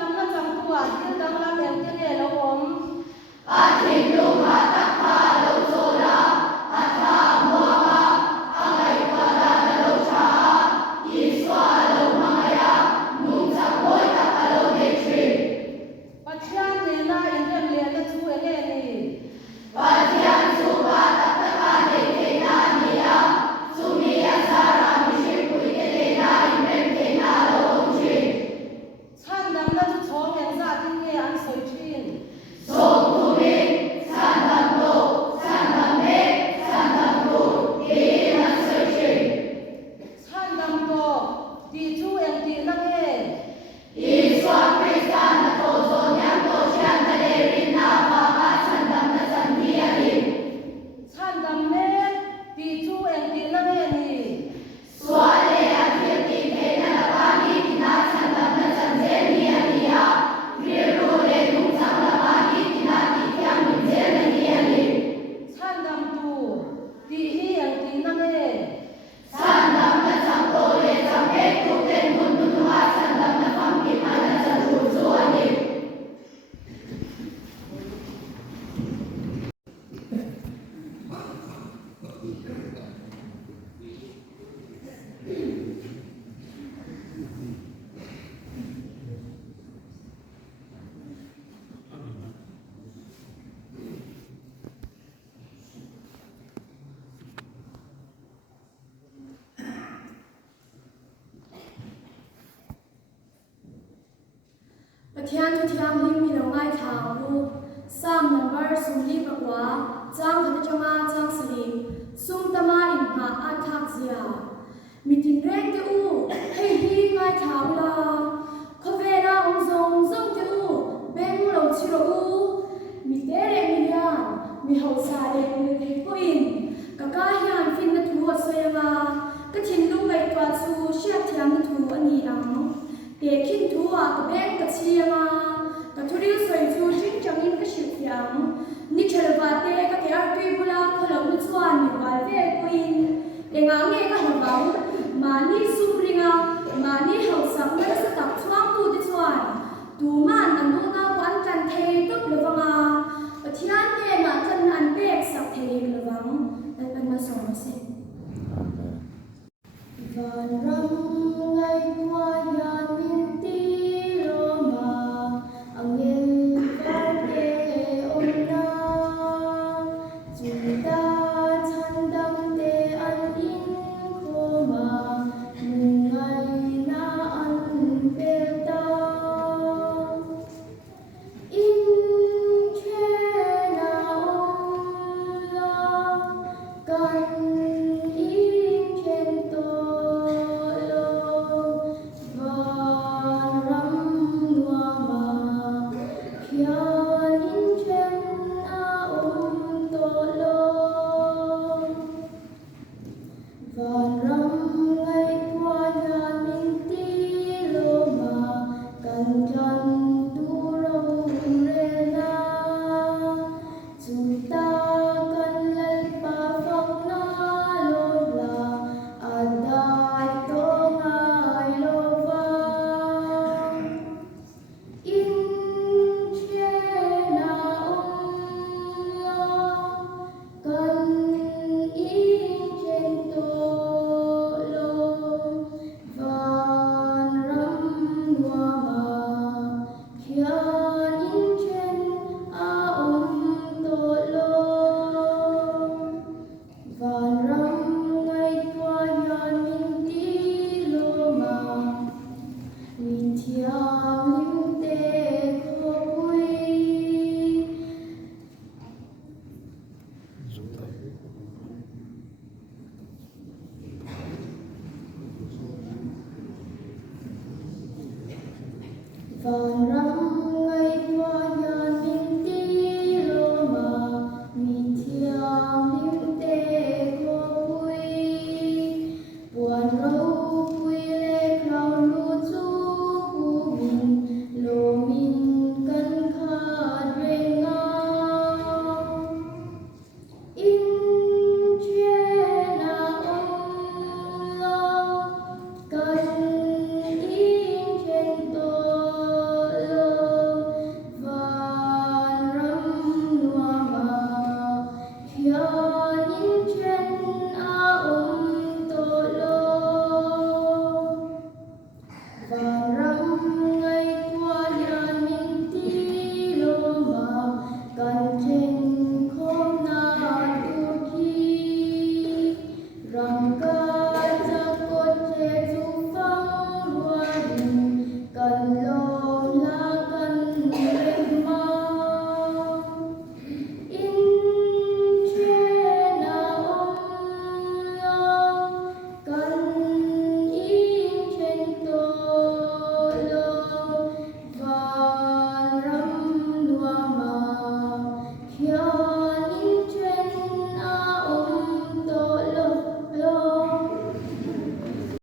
Dam na chang tua, dil dam la leng te le lo om. thiên thu thiam him mi lo ngai thang lu sam number sum li pakwa chang khat changa chang sari sum tama in ma a thak zia mitin reng te u hei hi ngai thang la khovela ong zong zong te u beng lo chiro u mi te re mi yan mi ho sa le mi te po in ka ka hian fin na thu ho soyanga ka thin lu ngai twa chu sia thiam na thu ani ang te khin thu a ka beng ka chianga ka thuri soi chu chin changin ka ship yang ni thelwa te ka ke ar pi bula kholo nu chuan mi wal ve ko in enga nge ka hawang ma ni su